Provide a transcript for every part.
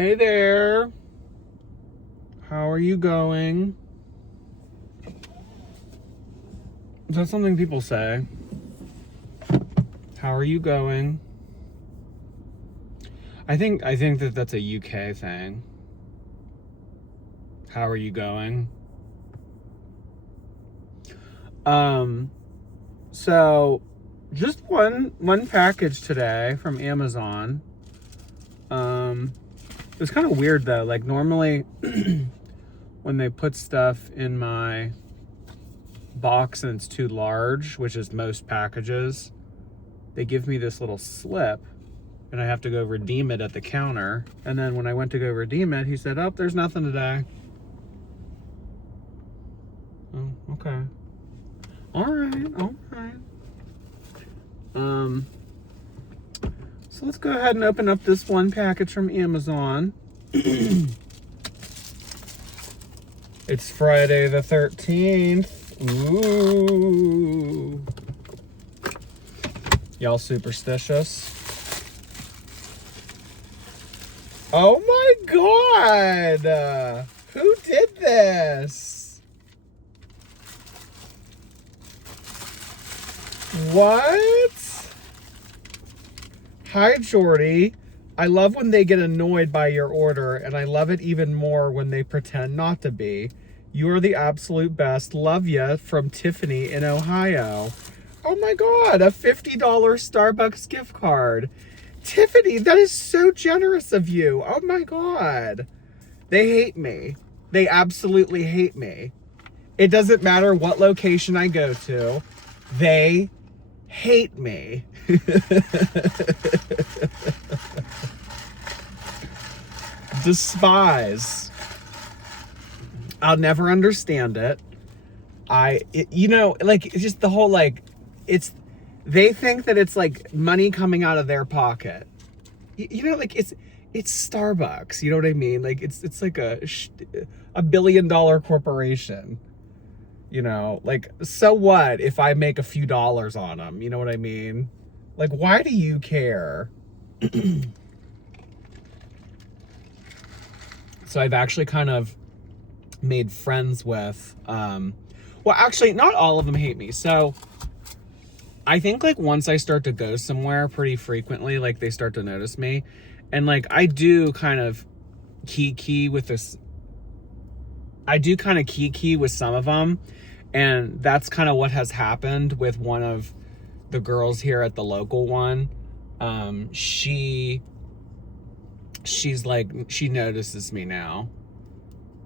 Hey there. How are you going? Is that something people say? How are you going? I think that that's a UK thing. How are you going? So just one package today from Amazon. It was kind of weird though. Like normally when they put stuff in my box and it's too large, which is most packages, they give me this little slip and I have to go redeem it at the counter. And then when I went to go redeem it, he said, "Oh, there's nothing today." Oh, okay. All right. So let's go ahead and open up this one package from Amazon. It's Friday the 13th. Ooh. Y'all superstitious? Oh my God! Who did this? What? Hi, Jordy. I love when they get annoyed by your order, and I love it even more when they pretend not to be. You are the absolute best. Love ya, from Tiffany in Ohio. Oh my God, a $50 Starbucks gift card. Tiffany, that is so generous of you. Oh my God. They hate me. They absolutely hate me. It doesn't matter what location I go to. They hate me. Despise. I'll never understand it. You know, like, it's just the whole, like, they think that it's like money coming out of their pocket. You know, like it's Starbucks. You know what I mean? Like it's like a $1 billion corporation. You know, like, so what if I make a few dollars on them? You know what I mean? Like, why do you care? So I've actually kind of made friends with, well, actually, not all of them hate me. So I think, like, once I start to go somewhere pretty frequently, like, they start to notice me. And, like, I do kind of kiki with this. I do kind of kiki with some of them. And that's kind of what has happened with one of the girls here at the local one. She's like, she notices me now.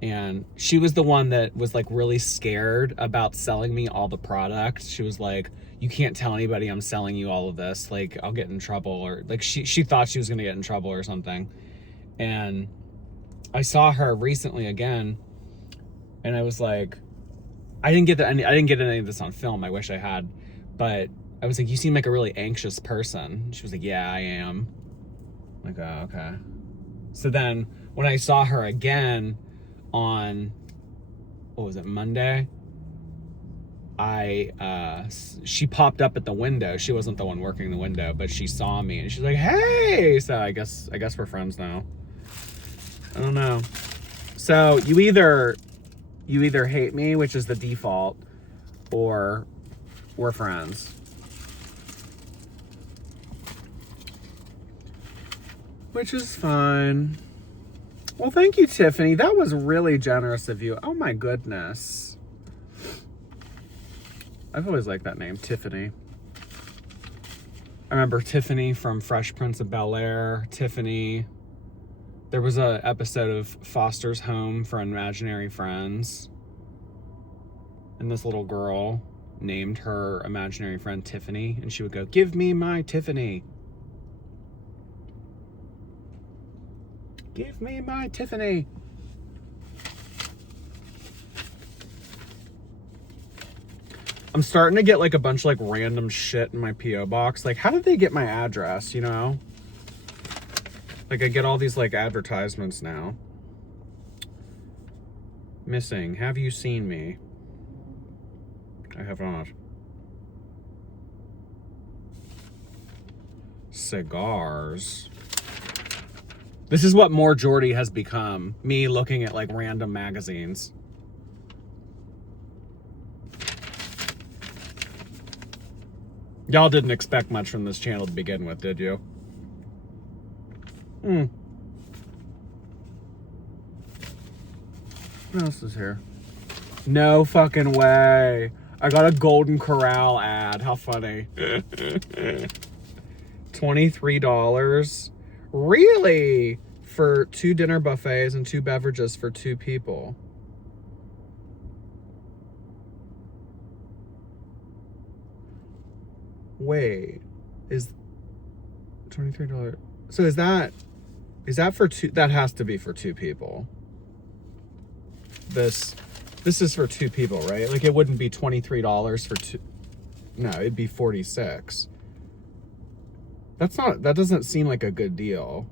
And she was the one that was like really scared about selling me all the products. She was like, "You can't tell anybody I'm selling you all of this. Like, I'll get in trouble." Or like, she thought she was going to get in trouble or something. And I saw her recently again. And I was like, I didn't get any of this on film. I wish I had. But I was like, "You seem like a really anxious person." She was like, "Yeah, I am." I'm like, "Oh, okay." So then when I saw her again on, what was it, Monday? She popped up at the window. She wasn't the one working the window, but she saw me and she's like, "Hey!" So I guess we're friends now. I don't know. So you either hate me, which is the default, or we're friends. Which is fine. Well, thank you, Tiffany. That was really generous of you. Oh my goodness. I've always liked that name, Tiffany. I remember Tiffany from Fresh Prince of Bel-Air. Tiffany. There was an episode of Foster's Home for Imaginary Friends. And this little girl named her imaginary friend Tiffany. And she would go, "Give me my Tiffany. Give me my Tiffany." I'm starting to get like a bunch of like random shit in my P.O. box. Like, how did they get my address, you know? Like, I get all these like advertisements now. Missing. Have you seen me? I have not. Cigars. This is what more Jordy has become. Me looking at like random magazines. Y'all didn't expect much from this channel to begin with, did you? What else is here? No fucking way. I got a Golden Corral ad. How funny. $23. Really? For 2 dinner buffets and 2 beverages for 2 people. Wait, is $23? So is that for 2? That has to be for 2 people. This is for 2 people, right? Like it wouldn't be $23 for 2. No, it'd be 46. That doesn't seem like a good deal.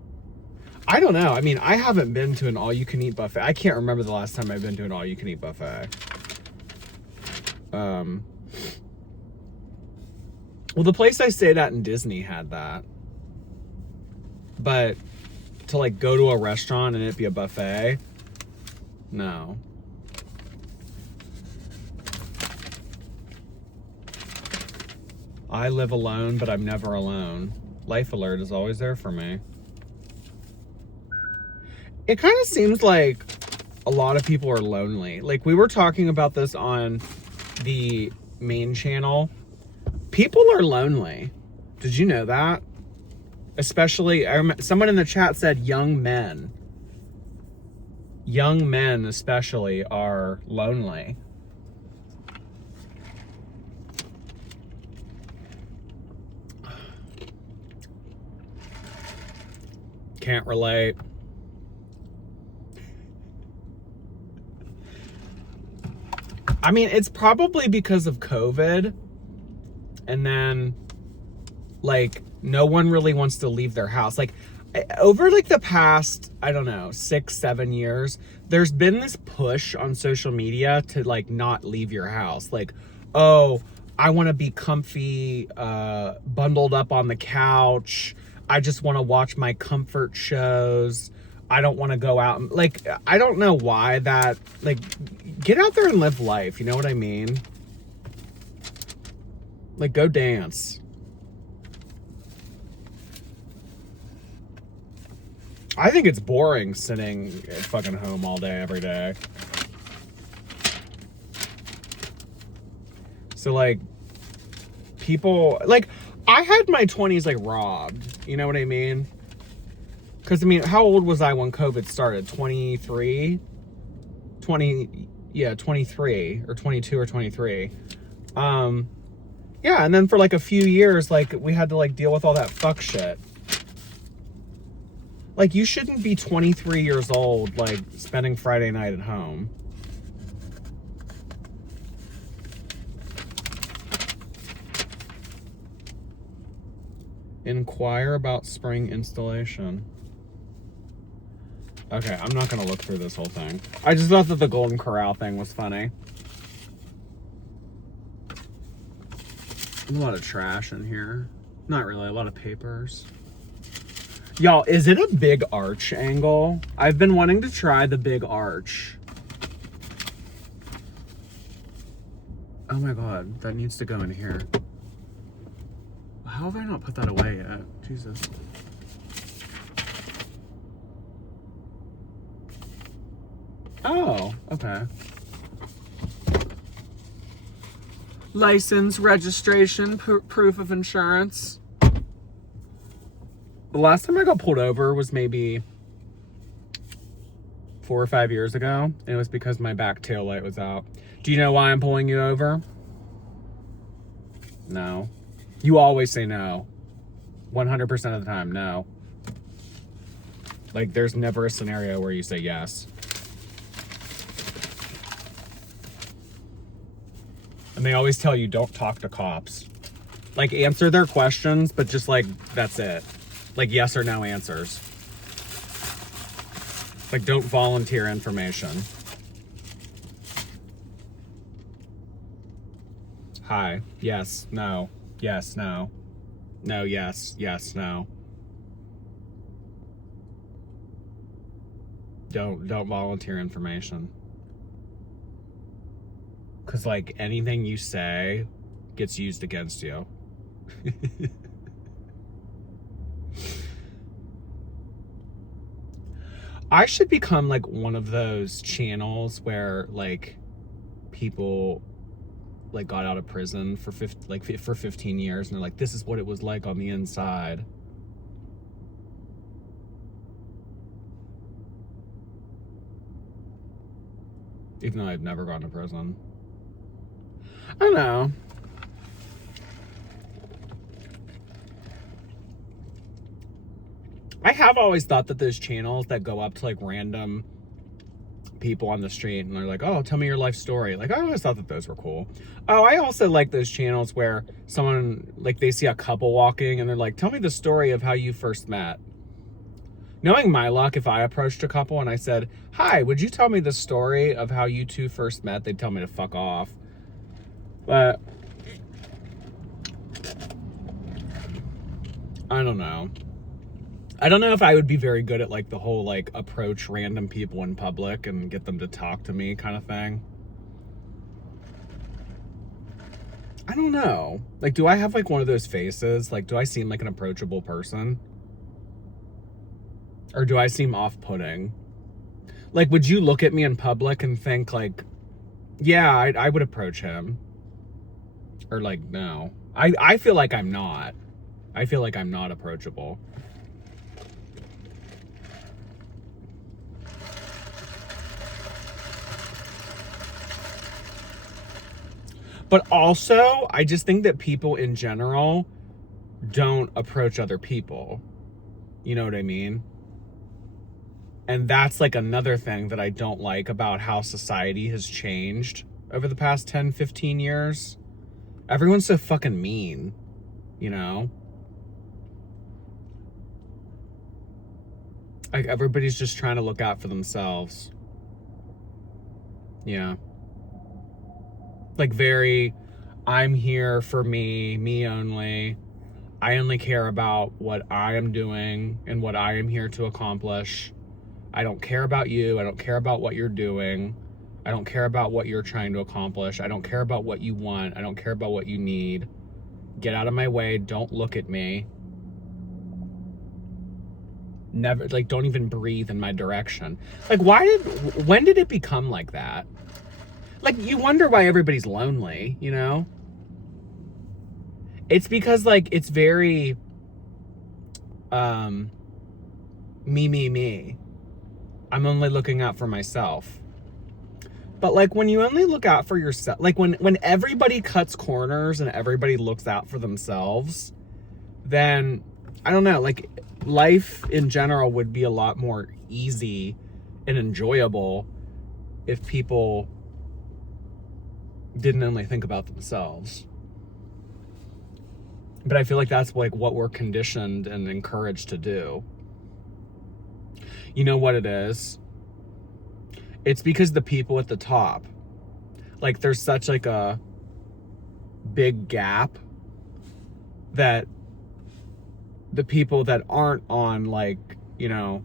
I don't know. I mean, I haven't been to an all-you-can-eat buffet. I can't remember the last time I've been to an all-you-can-eat buffet. Well, the place I stayed at in Disney had that. But to like go to a restaurant and it be a buffet, no. I live alone, but I'm never alone. Life Alert is always there for me. It kind of seems like a lot of people are lonely. Like we were talking about this on the main channel. People are lonely. Did you know that? Especially, someone in the chat said young men. Young men especially are lonely. Can't relate. I mean, it's probably because of COVID. And then, like, no one really wants to leave their house. Like, over, like, the past, I don't know, 6-7 years, there's been this push on social media to, like, not leave your house. Like, oh, I want to be comfy, bundled up on the couch. I just want to watch my comfort shows. I don't want to go out. And, like, I don't know why that, like, get out there and live life. You know what I mean? Like, go dance. I think it's boring sitting at fucking home all day, every day. So, like, people, like, I had my 20s, like, robbed. You know what I mean? Because, I mean, how old was I when COVID started? 23? 23 or 22 or 23. Yeah, and then for like a few years, like we had to like deal with all that fuck shit. Like you shouldn't be 23 years old, like spending Friday night at home. Inquire about spring installation. Okay, I'm not gonna look through this whole thing. I just thought that the Golden Corral thing was funny. There's a lot of trash in here. Not really, a lot of papers. Y'all, is it a big arch angle? I've been wanting to try the big arch. Oh my God, that needs to go in here. How have I not put that away yet? Jesus. Oh, okay. License, registration, proof of insurance. The last time I got pulled over was maybe 4 or 5 years ago. And it was because my back tail light was out. Do you know why I'm pulling you over? No. You always say no. 100% of the time, no. Like, there's never a scenario where you say yes. And they always tell you don't talk to cops. Like, answer their questions, but just like, that's it. Like, yes or no answers. Like, don't volunteer information. Hi. Yes. No. Yes. No. No. Yes. Yes. No. Don't volunteer information. Because, like, anything you say gets used against you. I should become, like, one of those channels where, like, people, like, got out of prison for 15 years, and they're like, this is what it was like on the inside. Even though I've never gone to prison. I don't know. I have always thought that those channels that go up to, like, random people on the street and they're like, oh, tell me your life story. Like, I always thought that those were cool. Oh, I also like those channels where someone, like, they see a couple walking and they're like, tell me the story of how you first met. Knowing my luck, if I approached a couple and I said, hi, would you tell me the story of how you two first met? They'd tell me to fuck off. But I don't know. I don't know if I would be very good at, like, the whole, like, approach random people in public and get them to talk to me kind of thing. I don't know. Like, do I have, like, one of those faces? Like, do I seem like an approachable person? Or do I seem off-putting? Like, would you look at me in public and think, like, yeah, I would approach him? Or, like, no. I feel like I'm not. I feel like I'm not approachable. But also, I just think that people in general don't approach other people. You know what I mean? And that's, like, another thing that I don't like about how society has changed over the past 10, 15 years. Everyone's so fucking mean, you know? Like, everybody's just trying to look out for themselves. Yeah. Like, very, I'm here for me only. I only care about what I am doing and what I am here to accomplish. I don't care about you. I don't care about what you're doing. I don't care about what you're trying to accomplish. I don't care about what you want. I don't care about what you need. Get out of my way. Don't look at me. Never, like, don't even breathe in my direction. Like, when did it become like that? Like, you wonder why everybody's lonely, you know? It's because, like, it's very, me. I'm only looking out for myself. But, like, when you only look out for yourself, like, when everybody cuts corners and everybody looks out for themselves, then, I don't know, like, life in general would be a lot more easy and enjoyable if people didn't only think about themselves. But I feel like that's, like, what we're conditioned and encouraged to do. You know what it is? It's because the people at the top, like, there's such, like, a big gap that the people that aren't on, like, you know,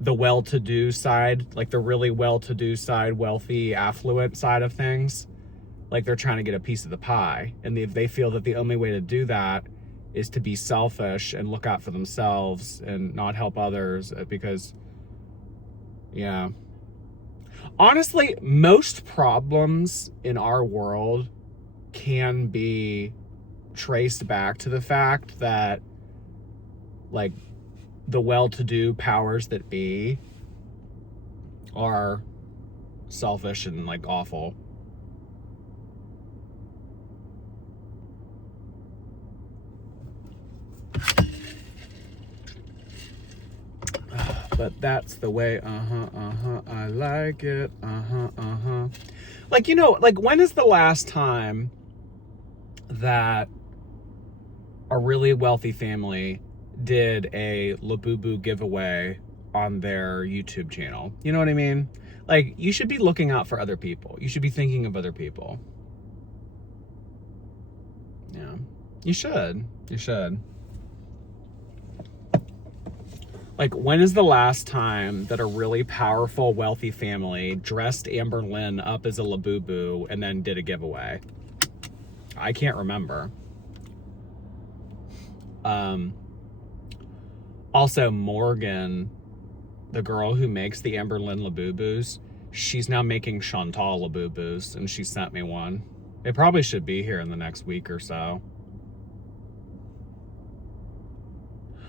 the well-to-do side, like the really well-to-do side, wealthy, affluent side of things, like, they're trying to get a piece of the pie. And they feel that the only way to do that is to be selfish and look out for themselves and not help others because, yeah. Honestly, most problems in our world can be traced back to the fact that, like, the well-to-do powers that be are selfish and, like, awful. But that's the way, I like it, Like, you know, like, when is the last time that a really wealthy family did a Labubu giveaway on their YouTube channel? You know what I mean? Like, you should be looking out for other people. You should be thinking of other people. Yeah, you should. You should. Like, when is the last time that a really powerful, wealthy family dressed Amber Lynn up as a Labubu and then did a giveaway? I can't remember. Also, Morgan, the girl who makes the Amber Lynn Labubus, she's now making Chantal Labubus, and she sent me one. It probably should be here in the next week or so.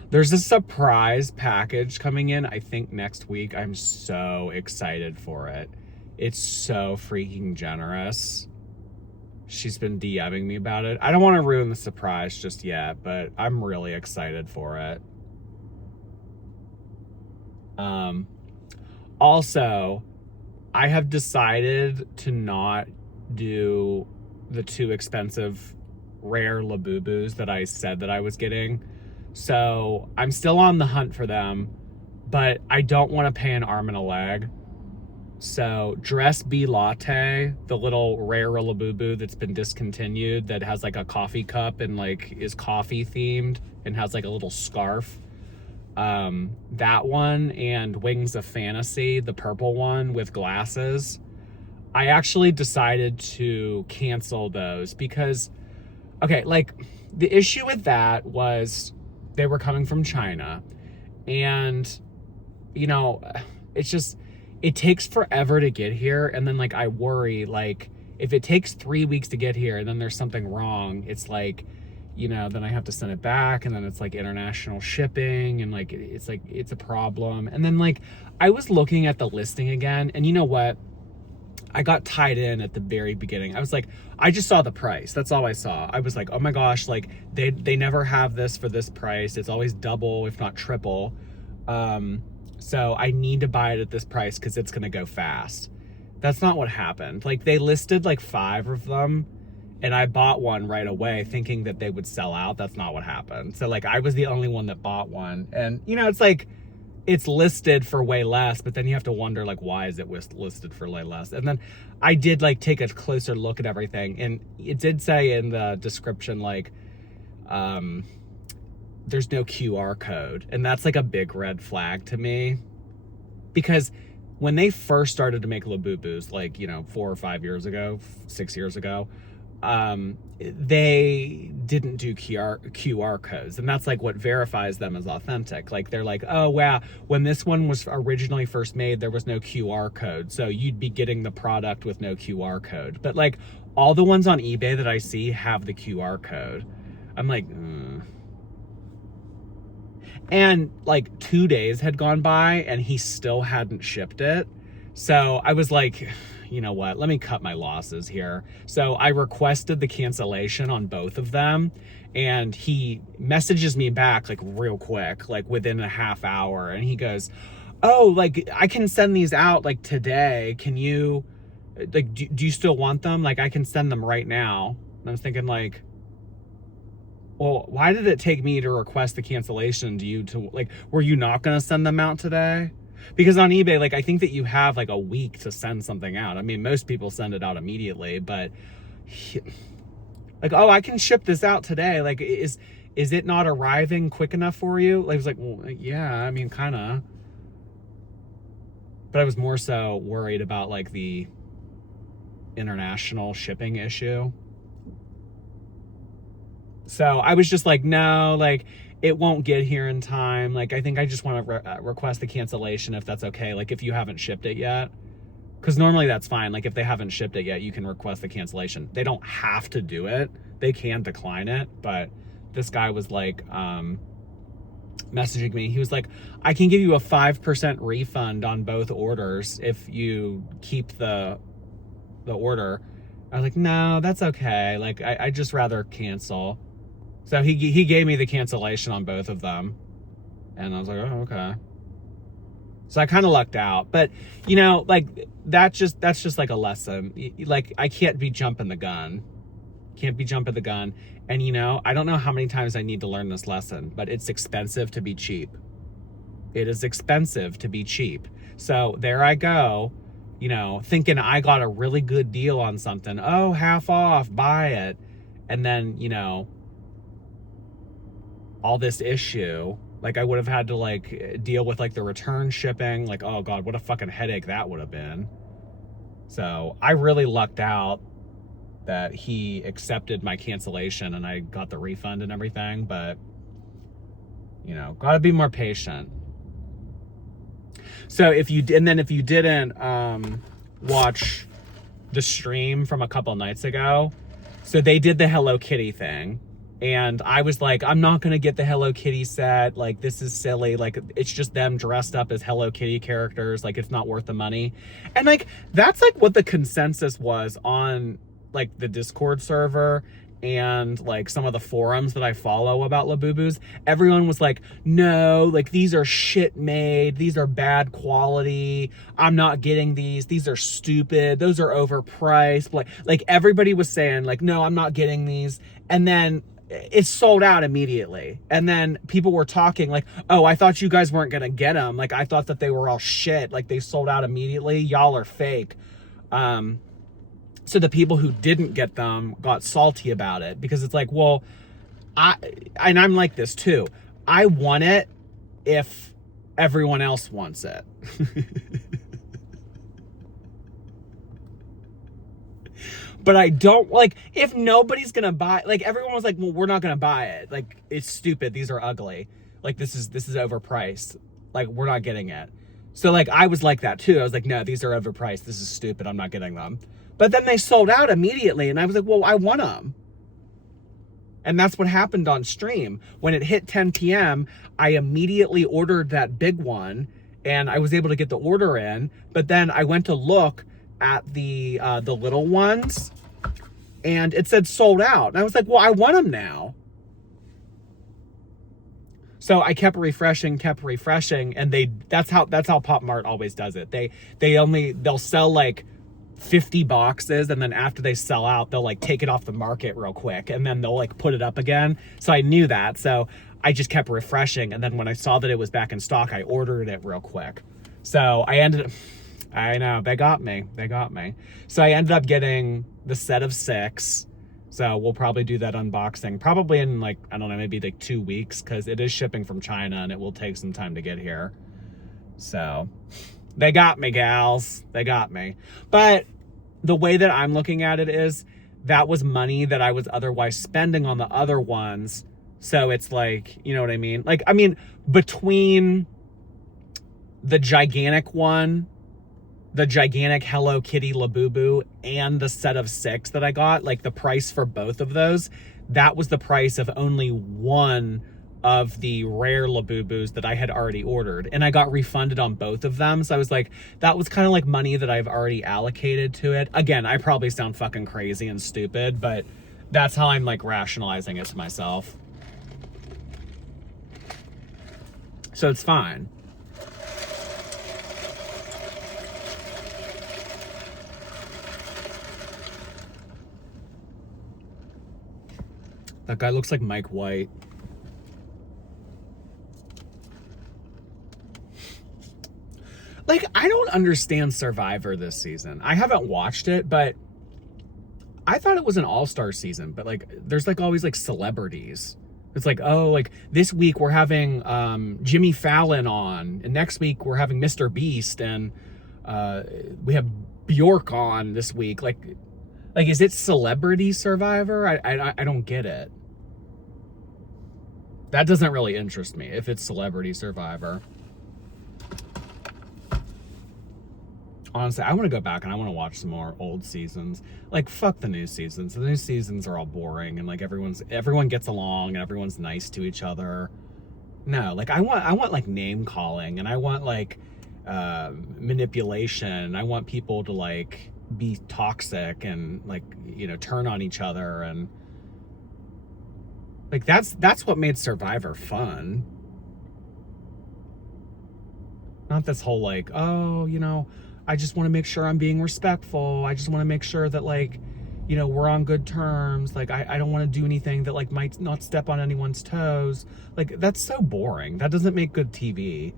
There's a surprise package coming in, I think next week. I'm so excited for it. It's so freaking generous. She's been DMing me about it. I don't want to ruin the surprise just yet, but I'm really excited for it. Also, I have decided to not do the too expensive rare Labubus that I said that I was getting. So I'm still on the hunt for them, but I don't want to pay an arm and a leg. So Dress Bee Latte, the little rare Labubu that's been discontinued, that has like a coffee cup and like is coffee themed and has like a little scarf. That one, and Wings of Fantasy, the purple one with glasses. I actually decided to cancel those because, okay, like the issue with that was they were coming from China, and you know, it's just, it takes forever to get here. And then like, I worry, like if it takes 3 weeks to get here and then there's something wrong, it's like, you know, then I have to send it back, and then it's like international shipping, and like, it's a problem. And then like, I was looking at the listing again, and you know what? I got tied in at the very beginning. I was like, I just saw the price. That's all I saw. I was like, oh my gosh, like they never have this for this price. It's always double, if not triple. So I need to buy it at this price because it's gonna go fast. That's not what happened. Like, they listed like 5 of them, and I bought one right away thinking that they would sell out. That's not what happened. So like, I was the only one that bought one. And you know, it's like, it's listed for way less, but then you have to wonder like, why is it listed for way less? And then I did like take a closer look at everything, and it did say in the description, like, there's no QR code. And that's like a big red flag to me, because when they first started to make Labubus, like, you know, 4 or 5 years ago, 6 years ago, they didn't do QR codes, and that's like what verifies them as authentic. Like, they're like, oh wow, when this one was originally first made, there was no QR code, so you'd be getting the product with no QR code. But like, all the ones on eBay that I see have the QR code. I'm like, And like 2 days had gone by and he still hadn't shipped it. So I was like, you know what, let me cut my losses here. So I requested the cancellation on both of them, and he messages me back like real quick, like within a half hour. And he goes, oh, like I can send these out like today. Can you, like, do you still want them? Like, I can send them right now. And I was thinking like, well, why did it take me to request the cancellation? Were you not going to send them out today? Because on eBay, like, I think that you have like a week to send something out. I mean, most people send it out immediately, but like, oh, I can ship this out today. Like, is it not arriving quick enough for you? Like, I was like, well, yeah, I mean, kind of. But I was more so worried about like the international shipping issue. So I was just like, no, like, it won't get here in time. Like, I think I just want to request the cancellation if that's okay. Like, if you haven't shipped it yet, because normally that's fine. Like, if they haven't shipped it yet, you can request the cancellation. They don't have to do it. They can decline it. But this guy was like, messaging me. He was like, I can give you a 5% refund on both orders if you keep the order. I was like, no, that's okay. Like, I just rather cancel. So he gave me the cancellation on both of them. And I was like, oh, okay. So I kind of lucked out. But, you know, like, that's just like a lesson. Like, I can't be jumping the gun. And, you know, I don't know how many times I need to learn this lesson, but it's expensive to be cheap. It is expensive to be cheap. So there I go, you know, thinking I got a really good deal on something. Oh, half off, buy it. And then, you know, all this issue, Like I would have had to like deal with like the return shipping. Like, oh God, what a fucking headache that would have been. So I really lucked out that he accepted my cancellation and I got the refund and everything, but you know, gotta be more patient. So if you didn't watch the stream from a couple nights ago, so they did the Hello Kitty thing, and I was like, I'm not gonna get the Hello Kitty set, like this is silly, like it's just them dressed up as Hello Kitty characters, like it's not worth the money. And like that's like what the consensus was on like the Discord server and like some of the forums that I follow about Labubus. Everyone was like, no, like these are shit made, these are bad quality, I'm not getting these are stupid, those are overpriced. Like everybody was saying like, no, I'm not getting these. And then it's sold out immediately. And then people were talking like, oh, I thought you guys weren't gonna get them, like I thought that they were all shit, like they sold out immediately, y'all are fake. So the people who didn't get them got salty about it, because it's like, well, and I'm like this too. I want it if everyone else wants it. But I don't, like, if nobody's gonna buy, like everyone was like, well, we're not gonna buy it. Like, it's stupid. These are ugly. Like, this is overpriced. Like, we're not getting it. So like, I was like that too. I was like, no, these are overpriced. This is stupid. I'm not getting them. But then they sold out immediately, and I was like, well, I want them. And that's what happened on stream. When it hit 10 p.m., I immediately ordered that big one, and I was able to get the order in. But then I went to look at the little ones, and it said sold out. And I was like, well, I want them now. So I kept refreshing, and that's how Pop Mart always does it. They'll sell like 50 boxes, and then after they sell out, they'll like take it off the market real quick, and then they'll like put it up again. So I knew that, so I just kept refreshing, and then when I saw that it was back in stock, I ordered it real quick. So I know, they got me. So I ended up getting the set of 6. So we'll probably do that unboxing probably in like, I don't know, maybe like 2 weeks, because it is shipping from China and it will take some time to get here. So they got me, gals. They got me. But the way that I'm looking at it is that was money that I was otherwise spending on the other ones. So it's like, you know what I mean? Like, I mean, between the gigantic one, the gigantic Hello Kitty Labubu, and the set of 6 that I got, like the price for both of those, that was the price of only one of the rare Labubus that I had already ordered, and I got refunded on both of them. So I was like, that was kind of like money that I've already allocated to it. Again, I probably sound fucking crazy and stupid, but that's how I'm like rationalizing it to myself. So it's fine. That guy looks like Mike White. Like, I don't understand Survivor this season. I haven't watched it, but I thought it was an all-star season. But like, there's like always like celebrities. It's like, oh, like this week we're having Jimmy Fallon on, and next week we're having Mr. Beast, and we have Bjork on this week. Like, is it Celebrity Survivor? I don't get it. That doesn't really interest me if it's Celebrity Survivor. Honestly, I want to go back and I want to watch some more old seasons. Like, fuck the new seasons. The new seasons are all boring, and like everyone gets along and everyone's nice to each other. No, like I want like name calling, and I want like manipulation. I want people to like be toxic and like, you know, turn on each other, and like that's what made Survivor fun. Not this whole like, oh, you know, I just want to make sure I'm being respectful. I just want to make sure that like, you know, we're on good terms. Like I don't want to do anything that like might not step on anyone's toes. Like, that's so boring. That doesn't make good TV.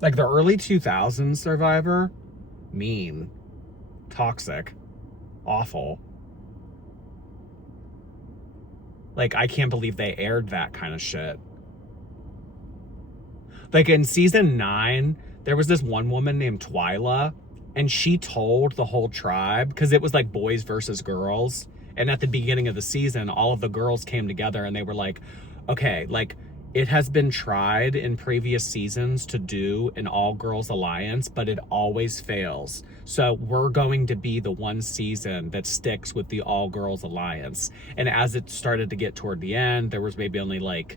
Like the early 2000s Survivor, mean, toxic, awful. Like, I can't believe they aired that kind of shit. Like, in season 9, there was this one woman named Twyla, and she told the whole tribe, because it was like boys versus girls. And at the beginning of the season, all of the girls came together and they were like, okay, like, it has been tried in previous seasons to do an all-girls alliance, but it always fails. So we're going to be the one season that sticks with the all-girls alliance. And as it started to get toward the end, there was maybe only like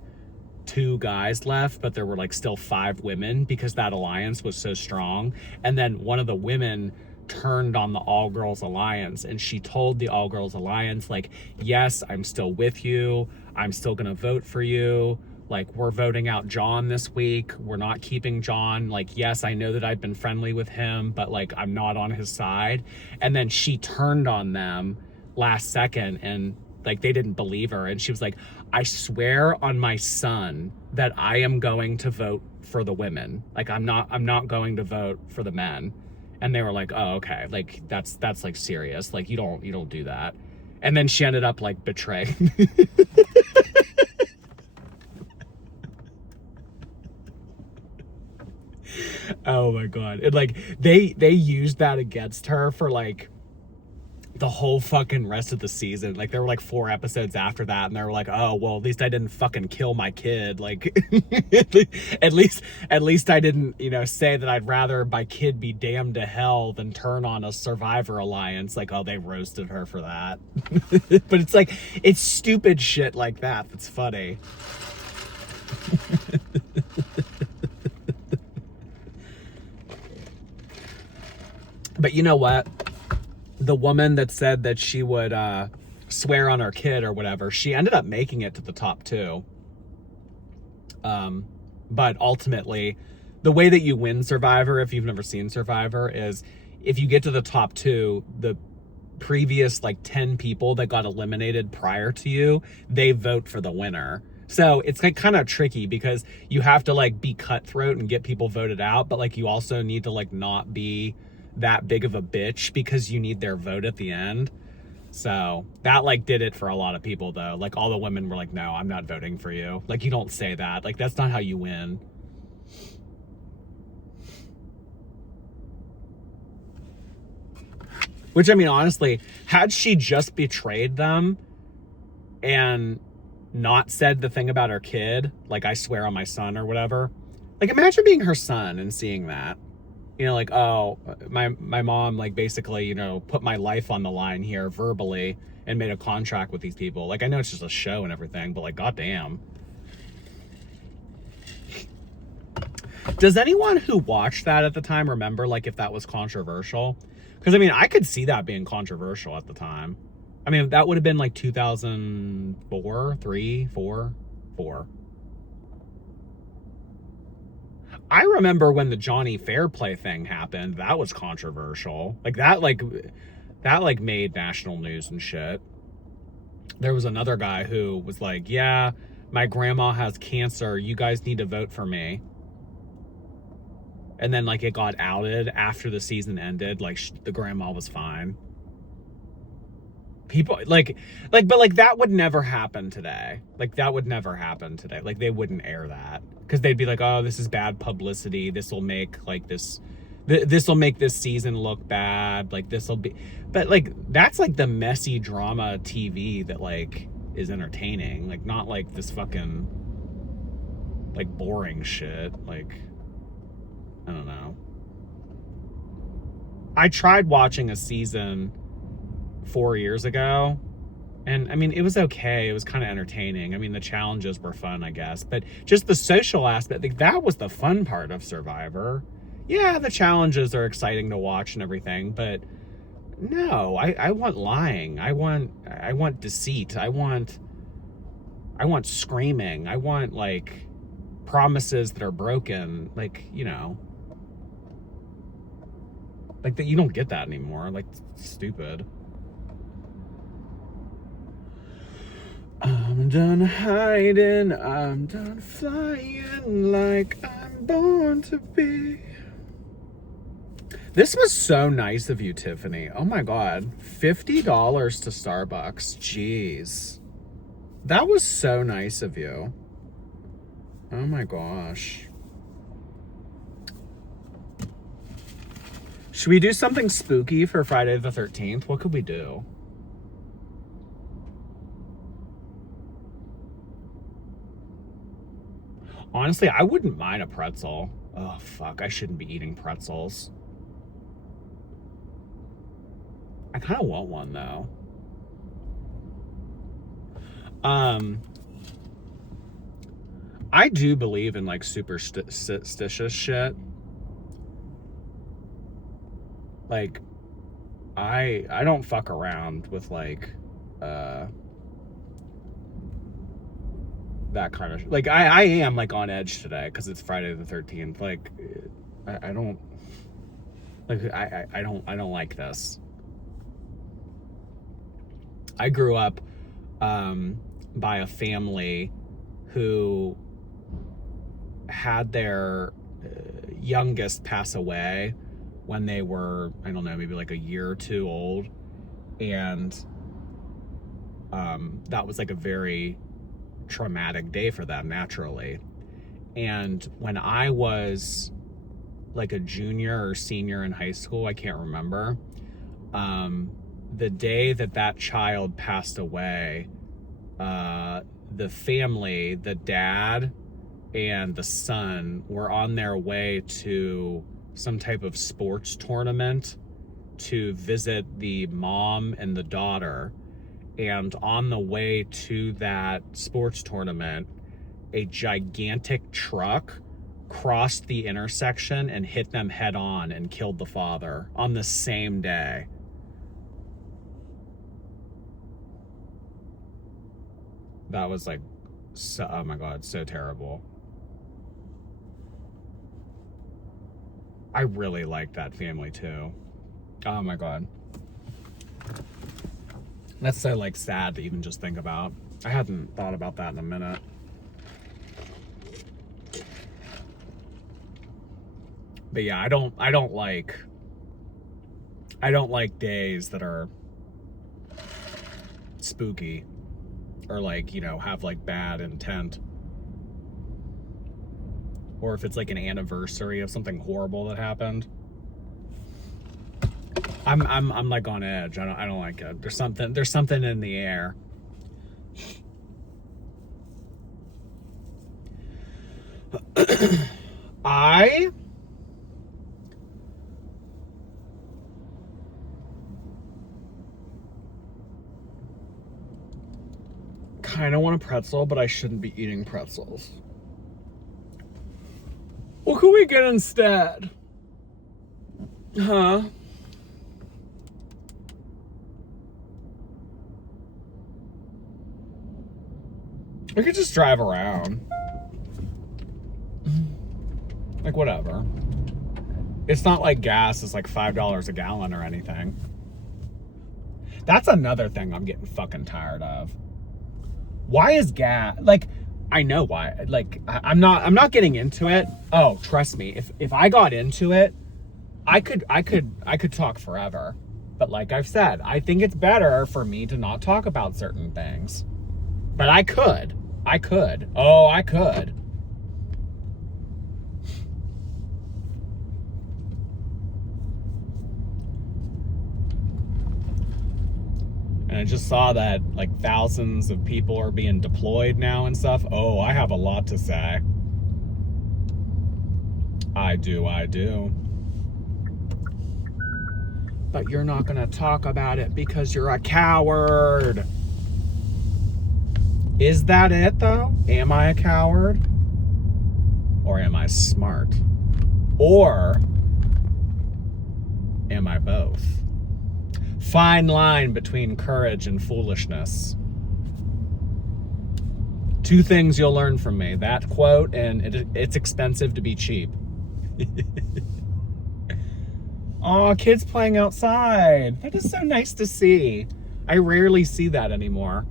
2 guys left, but there were like still 5 women because that alliance was so strong. And then one of the women turned on the all-girls alliance, and she told the all-girls alliance, like, yes, I'm still with you. I'm still gonna vote for you. Like, we're voting out John this week. We're not keeping John. Like, yes, I know that I've been friendly with him, but like, I'm not on his side. And then she turned on them last second, and like, they didn't believe her. And she was like, I swear on my son that I am going to vote for the women. Like, I'm not going to vote for the men. And they were like, oh, okay. Like, that's like serious. Like, you don't do that. And then she ended up like betraying. Oh my God. And like, they used that against her for like the whole fucking rest of the season. Like, there were like 4 episodes after that, and they were like, oh, well, at least I didn't fucking kill my kid. Like, at least I didn't, you know, say that I'd rather my kid be damned to hell than turn on a Survivor alliance. Like, oh, they roasted her for that. But it's like, it's stupid shit like that that's funny. But you know what? The woman that said that she would swear on her kid or whatever, she ended up making it to the top 2. But ultimately, the way that you win Survivor, if you've never seen Survivor, is if you get to the top 2, the previous like 10 people that got eliminated prior to you, they vote for the winner. So it's like kind of tricky because you have to like be cutthroat and get people voted out, but like you also need to like not be that big of a bitch because you need their vote at the end. So that like did it for a lot of people though. Like, all the women were like, no, I'm not voting for you. Like, you don't say that. Like, that's not how you win. Which, I mean, honestly, had she just betrayed them and not said the thing about her kid, like, I swear on my son or whatever, like, imagine being her son and seeing that. You know, like, oh, my mom, like, basically, you know, put my life on the line here verbally and made a contract with these people. Like, I know it's just a show and everything, but like, goddamn. Does anyone who watched that at the time remember, like, if that was controversial? Because, I mean, I could see that being controversial at the time. I mean, that would have been like 2004, 3, 4. I remember when the Johnny Fairplay thing happened, that was controversial. Like, that made national news and shit. There was another guy who was like, yeah, my grandma has cancer. You guys need to vote for me. And then like it got outed after the season ended. Like, the grandma was fine. People but like that would never happen today. Like, that would never happen today. Like, they wouldn't air that because they'd be like, oh, this is bad publicity. This will make like this will make this season look bad. Like, this will be, but like, that's like the messy drama TV that like is entertaining. Like, not like this fucking like boring shit. Like, I don't know. I tried watching a season 4 years ago, and I mean, it was okay. It was kind of entertaining. I mean, the challenges were fun, I guess, but just the social aspect, like, that was the fun part of Survivor. Yeah, the challenges are exciting to watch and everything, but no, I want lying. I want deceit. I want screaming. I want like promises that are broken. Like, you know, like that. You don't get that anymore. Like, it's stupid. I'm done hiding, I'm done flying like I'm born to be. This was so nice of you, Tiffany. Oh my God. $50 to Starbucks. Jeez. That was so nice of you. Oh my gosh. Should we do something spooky for Friday the 13th? What could we do? Honestly, I wouldn't mind a pretzel. Oh, fuck. I shouldn't be eating pretzels. I kind of want one, though. I do believe in, like, superstitious shit. Like, I don't fuck around with, like, that kind of like I am like on edge today because it's Friday the 13th. Like I don't like I don't like this. I grew up by a family who had their youngest pass away when they were, I don't know, maybe like a year or two old, and that was like a very traumatic day for them, naturally. And when I was like a junior or senior in high school, I can't remember, the day that child passed away, the family, the dad and the son, were on their way to some type of sports tournament to visit the mom and the daughter. And on the way to that sports tournament, a gigantic truck crossed the intersection and hit them head on and killed the father on the same day. That was like, so, oh my God, so terrible. I really liked that family too. Oh my God. That's so like sad to even just think about. I hadn't thought about that in a minute. But yeah, I don't like days that are spooky or like, you know, have like bad intent. Or if it's like an anniversary of something horrible that happened. I'm like on edge. I don't like it. There's something in the air. I kind of want a pretzel, but I shouldn't be eating pretzels. What can we get instead? Huh? We could just drive around. Like, whatever. It's not like gas is like $5 a gallon or anything. That's another thing I'm getting fucking tired of. Why is gas, like, I know why. Like, I'm not getting into it. Oh, trust me. If I got into it, I could talk forever. But like I've said, I think it's better for me to not talk about certain things. But I could. Oh, I could. And I just saw that like thousands of people are being deployed now and stuff. Oh, I have a lot to say. I do. But you're not gonna talk about it because you're a coward. Is that it though? Am I a coward? Or am I smart? Or am I both? Fine line between courage and foolishness. Two things you'll learn from me. That quote and it's expensive to be cheap. Aw, kids playing outside. That is so nice to see. I rarely see that anymore.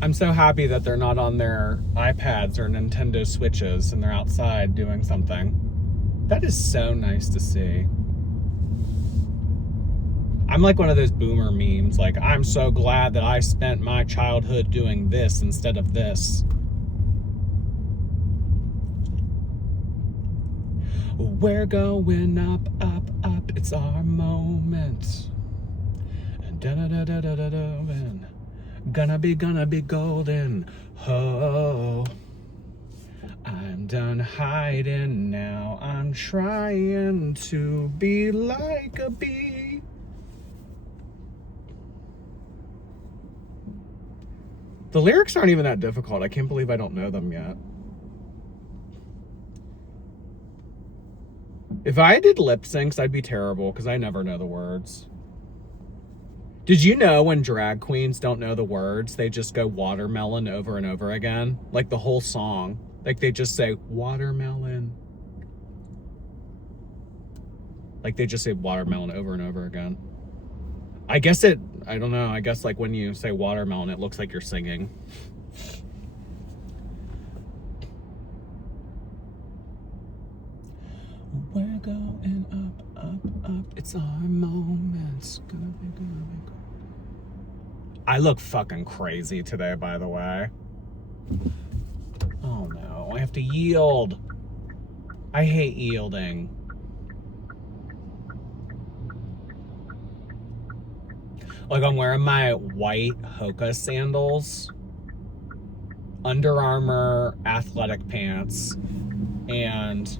I'm so happy that they're not on their iPads or Nintendo Switches and they're outside doing something. That is so nice to see. I'm like one of those boomer memes, like, I'm so glad that I spent my childhood doing this instead of this. We're going up, up, up, it's our moment. And gonna be golden. Oh, I'm done hiding now. I'm trying to be like a bee. The lyrics aren't even that difficult. I can't believe I don't know them yet. If I did lip syncs, I'd be terrible because I never know the words. Did you know when drag queens don't know the words, they just go watermelon over and over again? Like the whole song. Like they just say watermelon. Like they just say watermelon over and over again. I guess I don't know. I guess like when you say watermelon, it looks like you're singing. We're going up, up, up. It's our moment. It's gonna be good. I look fucking crazy today, by the way. Oh no, I have to yield. I hate yielding. Like I'm wearing my white Hoka sandals, Under Armour athletic pants, and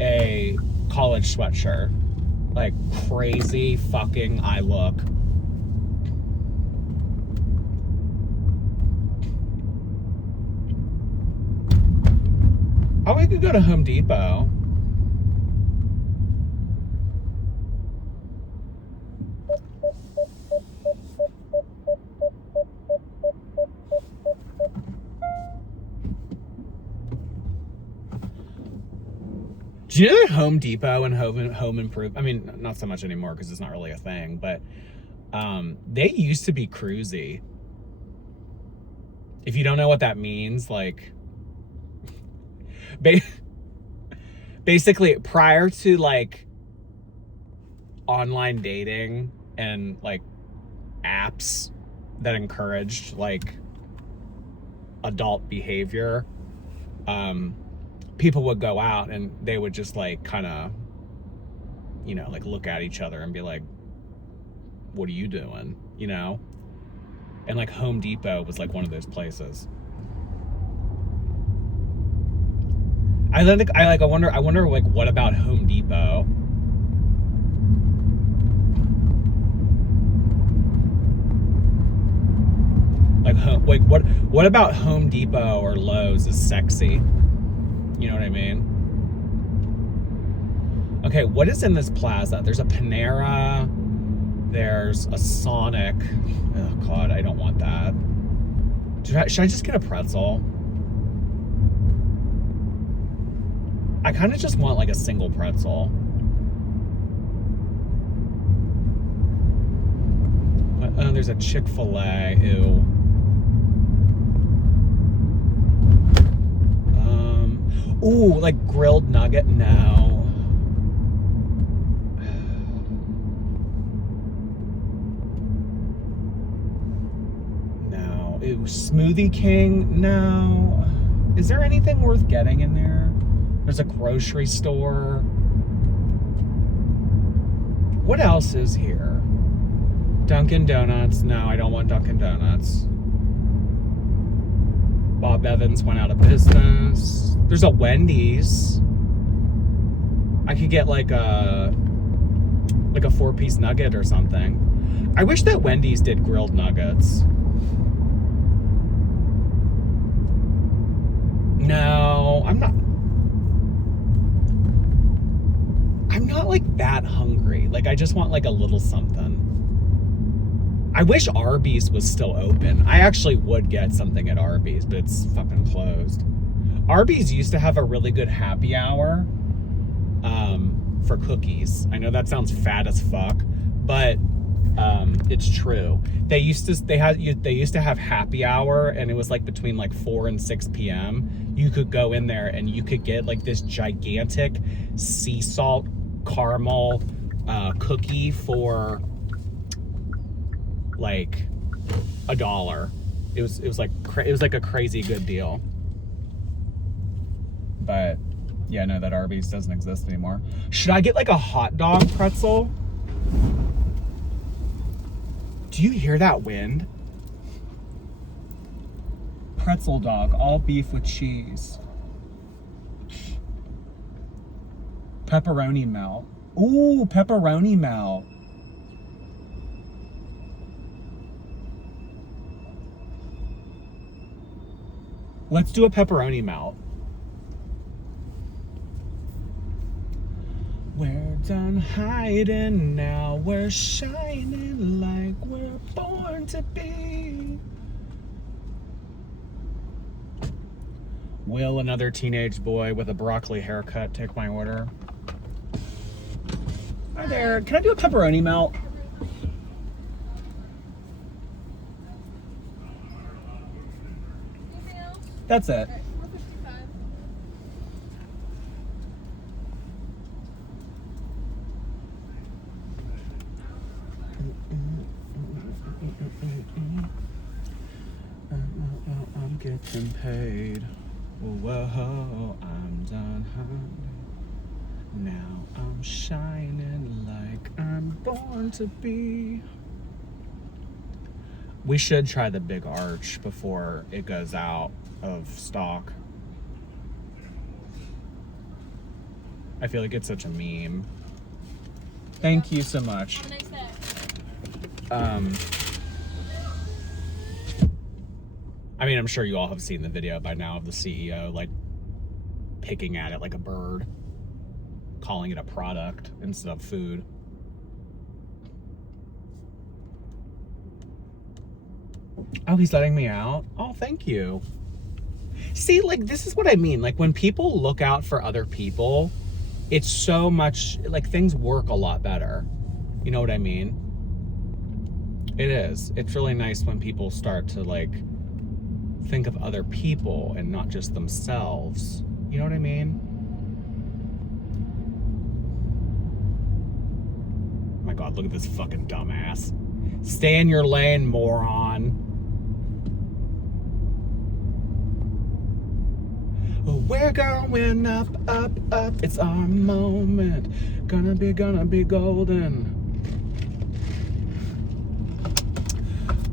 a college sweatshirt. Like crazy fucking I look. Oh, we could go to Home Depot. Do you know that Home Depot and Home Improvement, I mean, not so much anymore because it's not really a thing, but they used to be cruisy. If you don't know what that means, like, basically prior to like online dating and like apps that encouraged like adult behavior, people would go out and they would just like kind of, you know, like look at each other and be like, what are you doing? You know? And like Home Depot was like one of those places. I wonder like what about Home Depot? Like what about Home Depot or Lowe's is sexy? You know what I mean? Okay, what is in this plaza? There's a Panera. There's a Sonic. Oh, God, I don't want that. Should I just get a pretzel? I kind of just want like a single pretzel. There's a Chick-fil-A. Ew. Ooh, like grilled nugget? No. No. Ew, Smoothie King? No. Is there anything worth getting in there? There's a grocery store. What else is here? Dunkin' Donuts? No, I don't want Dunkin' Donuts. Bob Evans went out of business. There's a Wendy's. I could get like a 4-piece nugget or something. I wish that Wendy's did grilled nuggets. No, I'm not like that hungry. Like I just want like a little something. I wish Arby's was still open. I actually would get something at Arby's, but it's fucking closed. Arby's used to have a really good happy hour for cookies. I know that sounds fat as fuck, but it's true. They used to have happy hour, and it was like between like 4 and 6 p.m. You could go in there and you could get like this gigantic sea salt caramel cookie for like $1. It was like a crazy good deal. But yeah, no, that Arby's doesn't exist anymore. Should I get like a hot dog pretzel? Do you hear that wind? Pretzel dog, all beef with cheese. Pepperoni melt. Ooh, pepperoni melt. Let's do a pepperoni melt. We're done hiding now. We're shining like we're born to be. Will another teenage boy with a broccoli haircut take my order? Hi there. Can I do a pepperoni melt? Anything else? That's it. Okay, 455. I'm getting paid. Whoa, I'm done hiding. Now I'm shining like I'm born to be. We should try the big arch before it goes out of stock. I feel like it's such a meme. Thank you so much. Have a nice day. I mean, I'm sure you all have seen the video by now of the CEO like picking at it like a bird, calling it a product instead of food. Oh, he's letting me out? Oh, thank you. See, like, this is what I mean. Like, when people look out for other people, it's so much, like, things work a lot better. You know what I mean? It is. It's really nice when people start to, like, think of other people and not just themselves. You know what I mean? Oh my God, look at this fucking dumbass. Stay in your lane, moron. We're going up, up, up. It's our moment. Gonna be golden.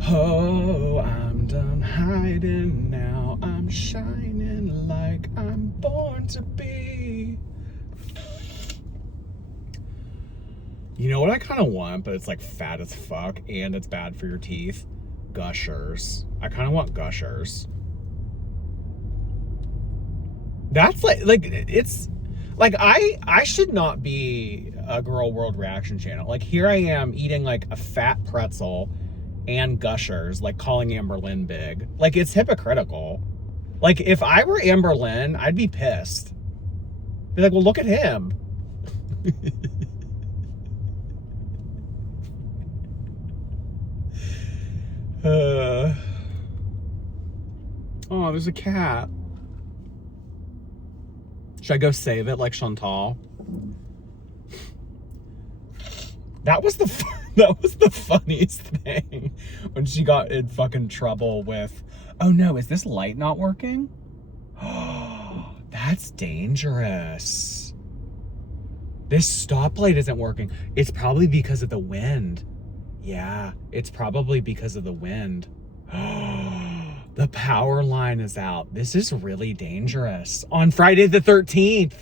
Oh, I'm done hiding now. I'm shining like I'm born to be. You know what I kind of want, but it's like fat as fuck and it's bad for your teeth? Gushers. I kind of want Gushers. That's like it's like I should not be a Girl World reaction channel. Like, here I am eating like a fat pretzel and Gushers, like calling Amber Lynn big. Like, it's hypocritical. Like, if I were Amber Lynn, I'd be pissed. Be like, well, look at him. Oh, there's a cat. Should I go save it like Chantal? That was the funniest thing when she got in fucking trouble with, oh no, is this light not working? Oh, that's dangerous. This stoplight isn't working. It's probably because of the wind. Yeah, it's probably because of the wind. The power line is out. This is really dangerous. On Friday the 13th.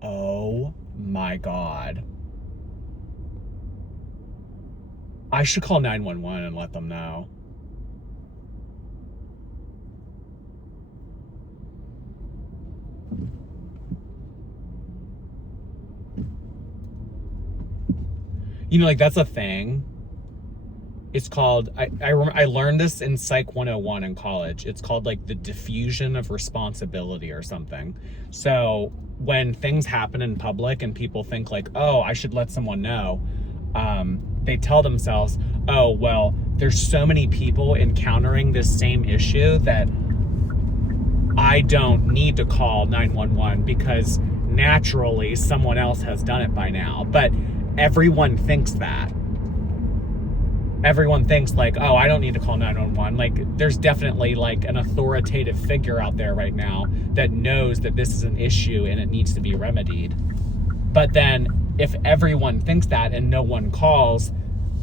Oh my God. I should call 911 and let them know. You know, like, that's a thing. It's called, I learned this in Psych 101 in college. It's called like the diffusion of responsibility or something. So when things happen in public and people think like, oh, I should let someone know, they tell themselves, oh, well, there's so many people encountering this same issue that I don't need to call 911 because naturally someone else has done it by now. But everyone thinks that. Everyone thinks like, oh, I don't need to call 911. Like, there's definitely like an authoritative figure out there right now that knows that this is an issue and it needs to be remedied. But then if everyone thinks that and no one calls,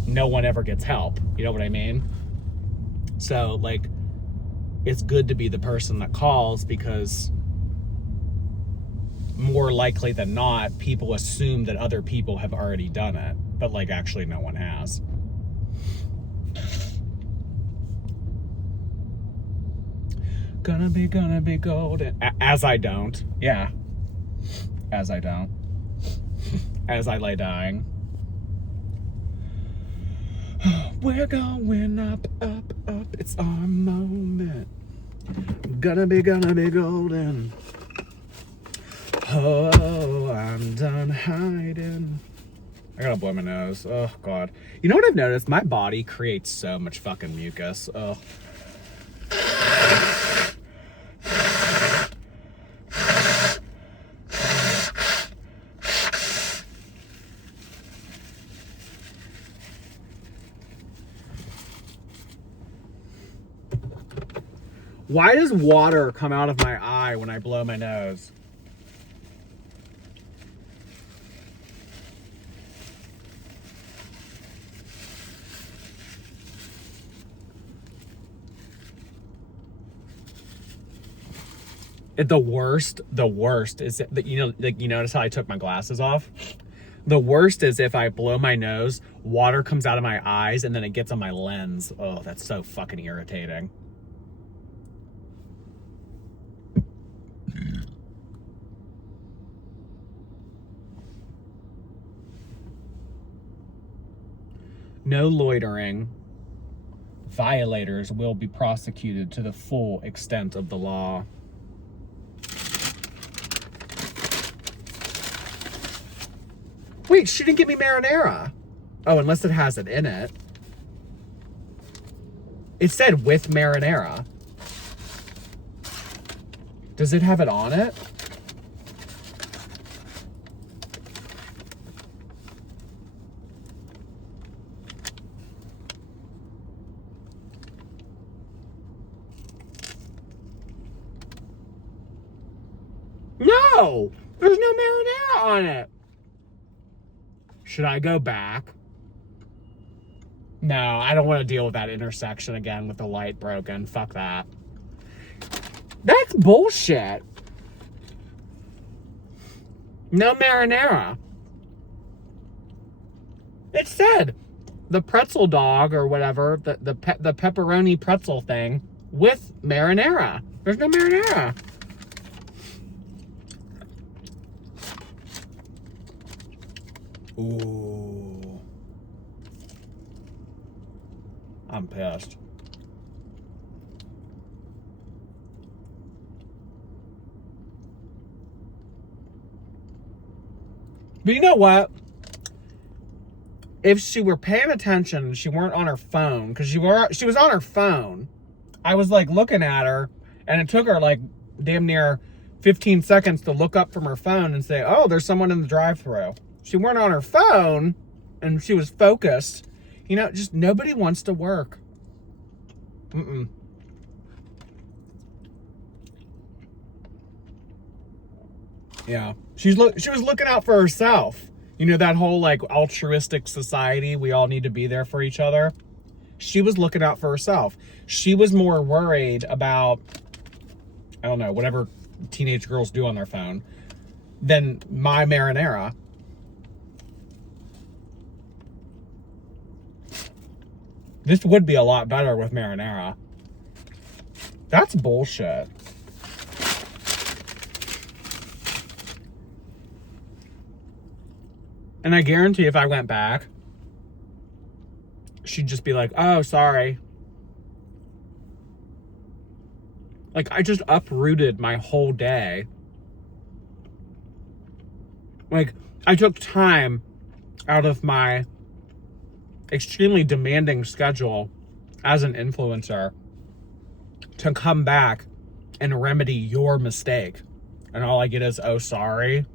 no one ever gets help. You know what I mean? So like, it's good to be the person that calls, because more likely than not, people assume that other people have already done it, but like actually no one has. Gonna be golden. As I don't. Yeah. As I don't. As I lay dying. We're going up, up, up. It's our moment. Gonna be golden. Oh, I'm done hiding. I gotta blow my nose. Oh, God. You know what I've noticed? My body creates so much fucking mucus. Oh. Why does water come out of my eye when I blow my nose? The worst is that, you know, like, you notice how I took my glasses off? The worst is if I blow my nose, water comes out of my eyes and then it gets on my lens. Oh, that's so fucking irritating. No loitering. Violators will be prosecuted to the full extent of the law. Wait, she didn't give me marinara. Oh, unless it has it in it. It said with marinara. Does it have it on it? No! There's no marinara on it. Should I go back? No, I don't want to deal with that intersection again with the light broken. Fuck that. That's bullshit. No marinara. It said the pretzel dog or whatever, the pepperoni pretzel thing with marinara. There's no marinara. Ooh. I'm pissed. But you know what? If she were paying attention and she weren't on her phone, because she was on her phone. I was like looking at her, and it took her like damn near 15 seconds to look up from her phone and say, oh, there's someone in the drive-thru. She weren't on her phone and she was focused. You know, just nobody wants to work. Mm-mm. Yeah. She was looking out for herself. You know, that whole like altruistic society, we all need to be there for each other. She was looking out for herself. She was more worried about, I don't know, whatever teenage girls do on their phone than my marinara. This would be a lot better with marinara. That's bullshit. And I guarantee if I went back, she'd just be like, oh, sorry. Like, I just uprooted my whole day. Like, I took time out of my extremely demanding schedule as an influencer to come back and remedy your mistake. And all I get is, oh, sorry.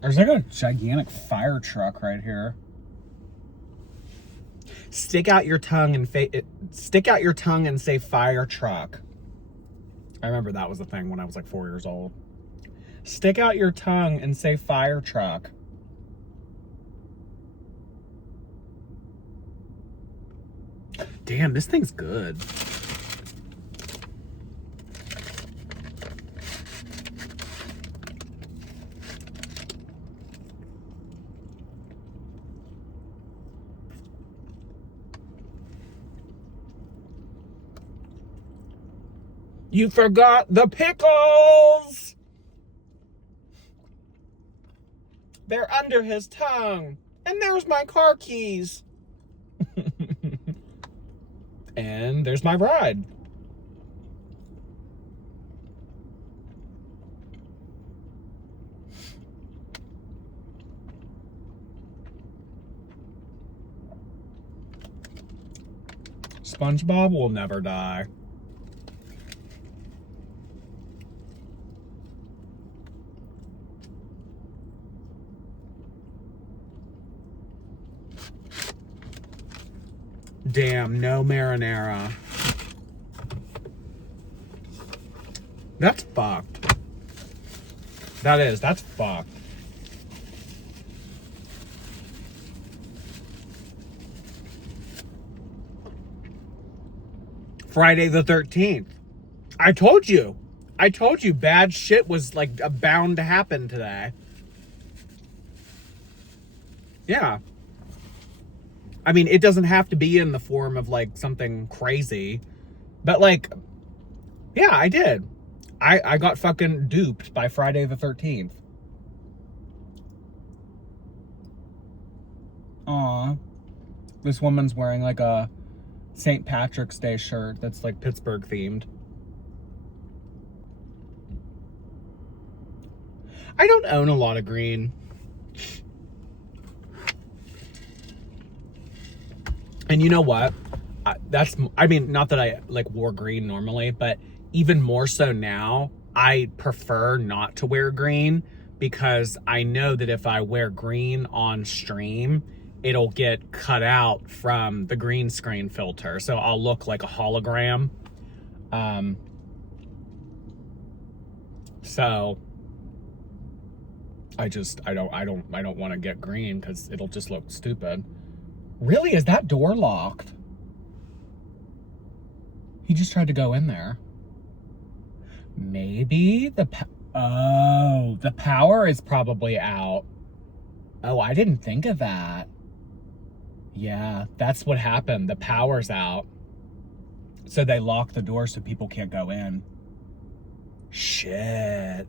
There's like a gigantic fire truck right here. Stick out your tongue and say fire truck. I remember that was a thing when I was like 4 years old. Stick out your tongue and say fire truck. Damn, this thing's good. You forgot the pickles! They're under his tongue. And there's my car keys. And there's my ride. SpongeBob will never die. Damn, no marinara. That's fucked. That's fucked. Friday the 13th. I told you bad shit was like bound to happen today. Yeah. I mean, it doesn't have to be in the form of like something crazy, but like, yeah, I did. I got fucking duped by Friday the 13th. Aw. This woman's wearing like a St. Patrick's Day shirt that's like Pittsburgh themed. I don't own a lot of green. And you know what? I mean, not that I like wore green normally, but even more so now, I prefer not to wear green because I know that if I wear green on stream, it'll get cut out from the green screen filter. So I'll look like a hologram. So I don't want to get green because it'll just look stupid. Really? Is that door locked? He just tried to go in there. Maybe the power is probably out. Oh, I didn't think of that. Yeah, that's what happened. The power's out. So they lock the door so people can't go in. Shit.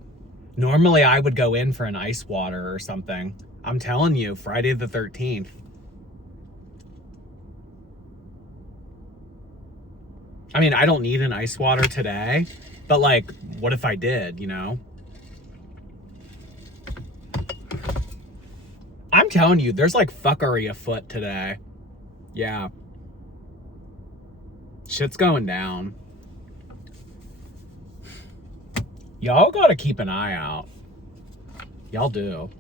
Normally I would go in for an ice water or something. I'm telling you, Friday the 13th. I mean, I don't need an ice water today, but like, what if I did, you know? I'm telling you, there's like fuckery afoot today. Yeah. Shit's going down. Y'all gotta keep an eye out. Y'all do.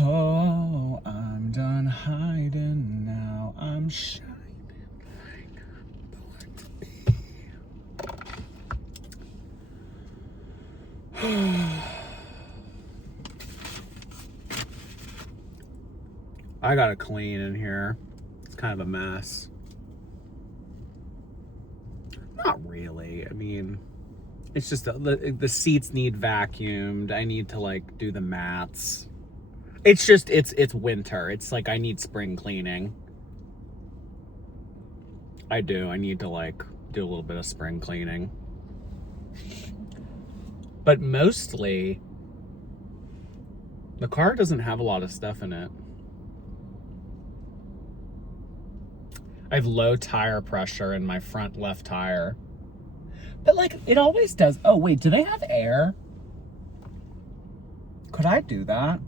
Oh, I'm done hiding now. I'm shining like I'm born to be. I gotta clean in here. It's kind of a mess. Not really. I mean, it's just the seats need vacuumed. I need to like do the mats. It's just, it's winter. It's like I need spring cleaning. I do. I need to like do a little bit of spring cleaning. But mostly, the car doesn't have a lot of stuff in it. I have low tire pressure in my front left tire. But like, it always does. Oh wait, do they have air? Could I do that?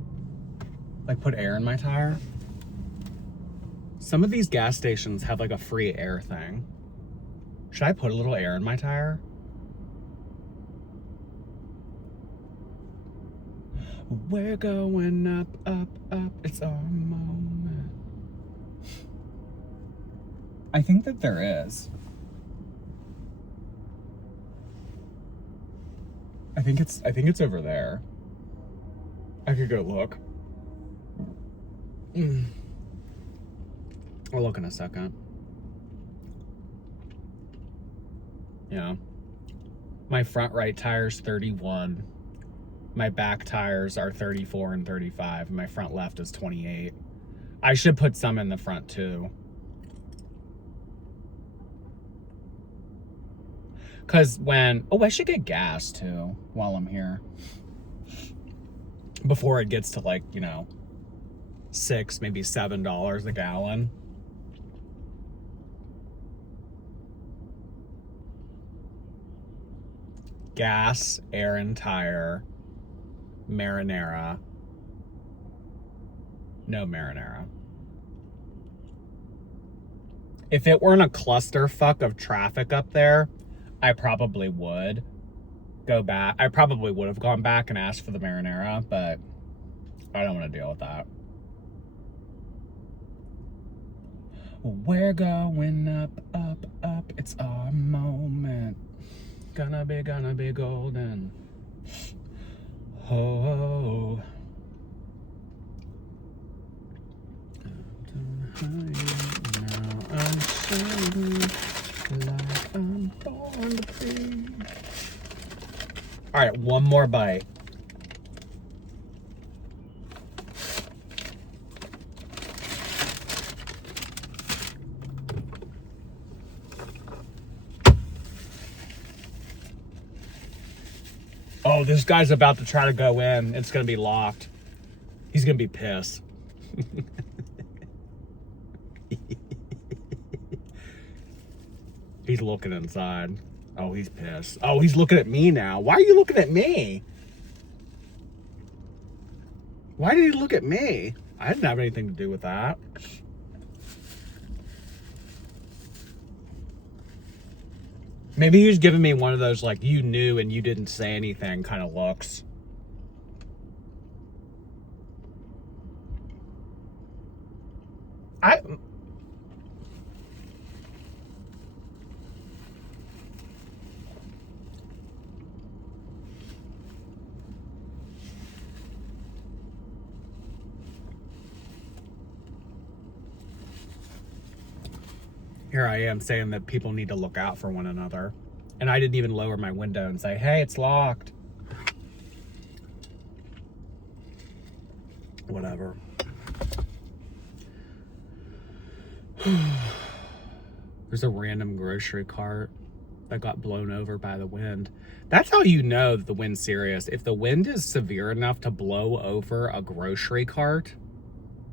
Like put air in my tire? Some of these gas stations have like a free air thing. Should I put a little air in my tire? We're going up, up, up. It's our moment. I think that there is. I think it's over there. I could go look. I'll look in a second. Yeah. My front right tire's 31. My back tires are 34 and 35. And my front left is 28. I should put some in the front too. Cause I should get gas too while I'm here. Before it gets to like, you know, $6, maybe $7 a gallon. Gas, air and tire, marinara. No marinara. If it weren't a clusterfuck of traffic up there, I probably would go back. I probably would have gone back and asked for the marinara, but I don't want to deal with that. We're going up, up, up. It's our moment. Gonna be golden. Oh. Now I'm shining like I'm born to be. All right, one more bite. Oh, this guy's about to try to go in. It's gonna be locked. He's gonna be pissed. He's looking inside. Oh, he's pissed. Oh, he's looking at me now. Why are you looking at me? Why did he look at me? I didn't have anything to do with that. Maybe he was giving me one of those, like, you knew and you didn't say anything kind of looks. Here I am saying that people need to look out for one another. And I didn't even lower my window and say, hey, it's locked. Whatever. There's a random grocery cart that got blown over by the wind. That's how you know that the wind's serious. If the wind is severe enough to blow over a grocery cart,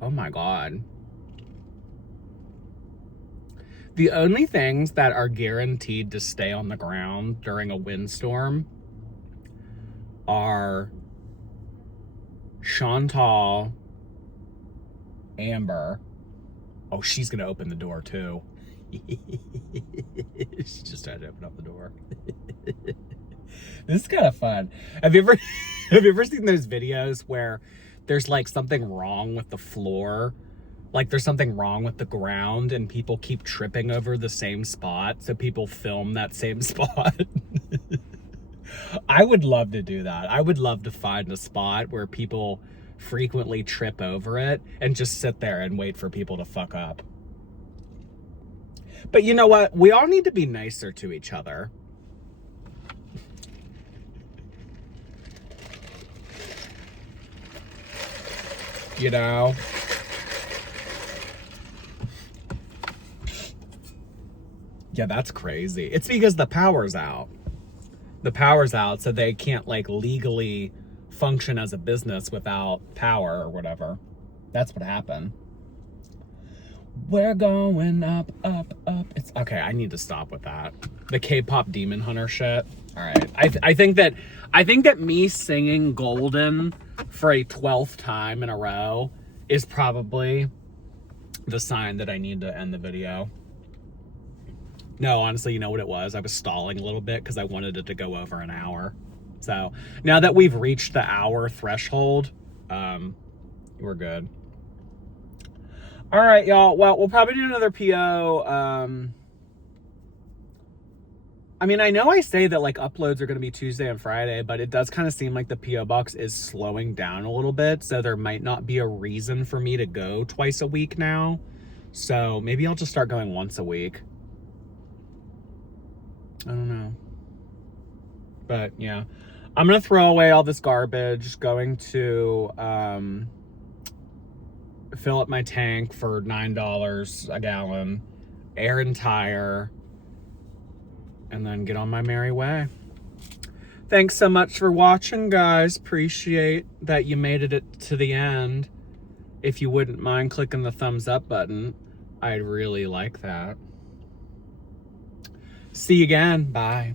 oh my God. The only things that are guaranteed to stay on the ground during a windstorm are Chantal, Amber. Oh, she's gonna open the door too. She just tried to open up the door. This is kind of fun. Have you ever seen those videos where there's like something wrong with the floor? Like there's something wrong with the ground and people keep tripping over the same spot, so people film that same spot. I would love to do that. I would love to find a spot where people frequently trip over it and just sit there and wait for people to fuck up. But you know what? We all need to be nicer to each other. You know? Yeah, that's crazy. It's because the power's out. the power's out, so they can't like legally function as a business without power or whatever. That's what happened. We're going up, up, up. It's okay. I need to stop with that. The K-pop demon hunter shit. All right. I think that me singing Golden for a 12th time in a row is probably the sign that I need to end the video. No, honestly, you know what it was? I was stalling a little bit because I wanted it to go over an hour. So now that we've reached the hour threshold, we're good. All right, y'all. Well, we'll probably do another PO. I mean, I know I say that like uploads are going to be Tuesday and Friday, but it does kind of seem like the PO box is slowing down a little bit. So there might not be a reason for me to go twice a week now. So maybe I'll just start going once a week. I don't know. But yeah, I'm going to throw away all this garbage, going to fill up my tank for $9 a gallon, air and tire, and then get on my merry way. Thanks so much for watching, guys. Appreciate that you made it to the end. If you wouldn't mind clicking the thumbs up button, I'd really like that. See you again. Bye.